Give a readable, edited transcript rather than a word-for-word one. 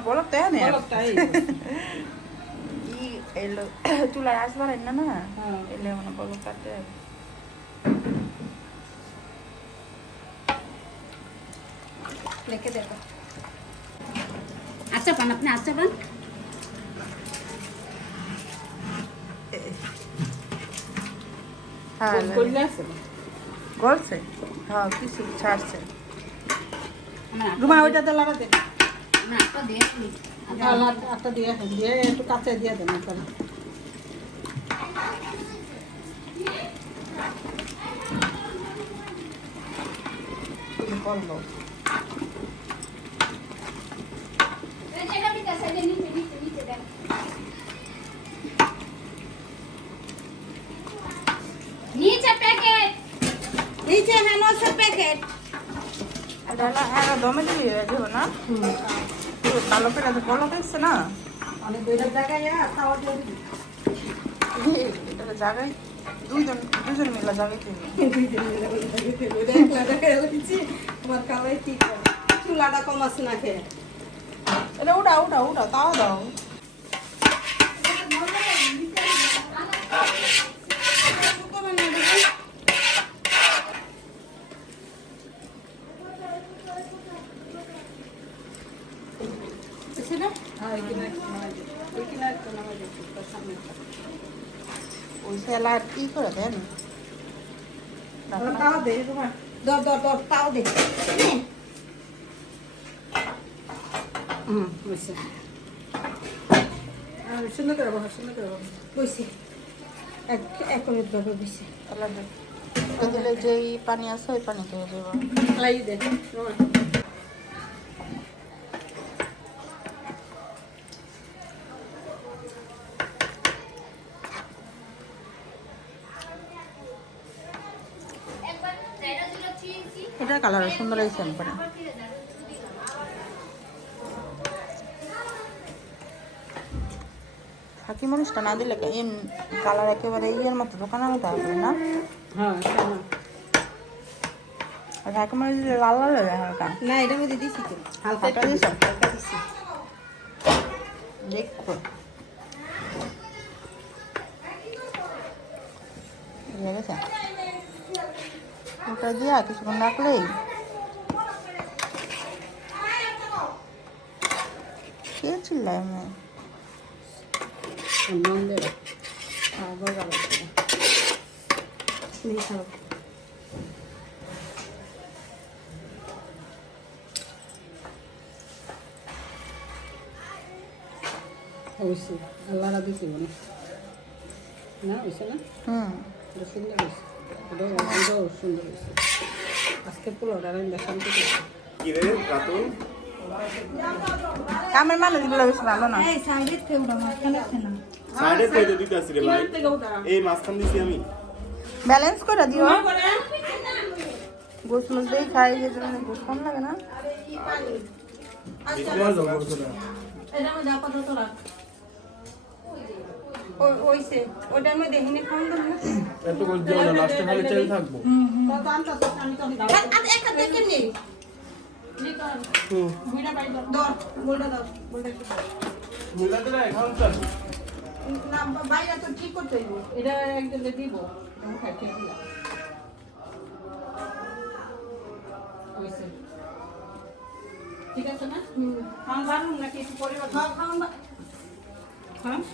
বলো তাই না বলকটাই এলো চুলার আঁচ বাড়াই না না হ্যাঁ এলে মানে বলো কাটে লেখে দেখো আচ্ছা পান আপনি আচ্ছা পান হ্যাঁ করলে আছে গলছে হ্যাঁ কিছু ছাড়ছে আমার রুমা ওইটাতে লাগাতে না একটা দিয়ে একটা দিয়ে দিয়ে একটু কাঁচা দিয়ে দেন একবারে করবো নিচে প্যাকেট নিচে হেনসে প্যাকেট এটা দমে দিবি দেবো না কালো পেটা তো কলো পেয়েছে না অনেক দুইটা জায়গায় তাও দিয়ে দিবি এটা জায়গায় দুজন মিলে যাবে তোমার কামাই ঠিক চুলাটা কম আছে না খেয়ে এটা উঠা তাও দাও ওই স্যালাড কি করে দেন তাও দে তোমার দর তাও দে হয়েছে সুন্দর করে বসা সুন্দর করে বসে এক করে ধরে বসে দিলে যেই পানি আছে ওই পানি দিয়ে দেবো লাই দে এটা কালার সুন্দর হয়েছে পানি ফাঁকি মরিচটা না দিলে কালার একেবারে ইয়ের মতো দোকানের মতো আসবে না হ্যাঁ আর ফাঁকি মরিচ দিলে লাল লাল হয়ে যায় হালকা না এটার মধ্যে দিছি তো হালকা হালকা দিছো? হালকা দিছি দেখো দিয়ে গেছে ওটা দিয়া কিছুক্ষণ রাখলেই কে চিল্লায় আমি মন দেবে আবার গালা দিই খাও অবশ্যই আল্লাহরা দিতে বলে না হয়েছে না এটা সুন্দর হয়েছে এটাও সুন্দর হয়েছে আজকে পোলাওটা আমি শান্তি করছি আমার মানুষগুলো বেশি ভালো না সাইডে থেকে দিতে আসি রে ভাই এই মাছখান দিছি আমি ব্যালেন্স করে দিও গোস মাছ দিয়ে খাই যে জন্য গোস কম লাগে না ওইছে ওটার মধ্যে হিনে খাওয়ান দেবো এত করে দিও না লাস্টে খালি চাই থাকবো একটা দেখে নেই মিলাতে না এখন চাই না বাইরে তো ঠিক করতে হইব এটা একজনে দিব খাইতে দিলাম ঠিক আছে না খাওয়ান বাড়ুন নাকি একটু পরে খাওয়ান হ্যাঁ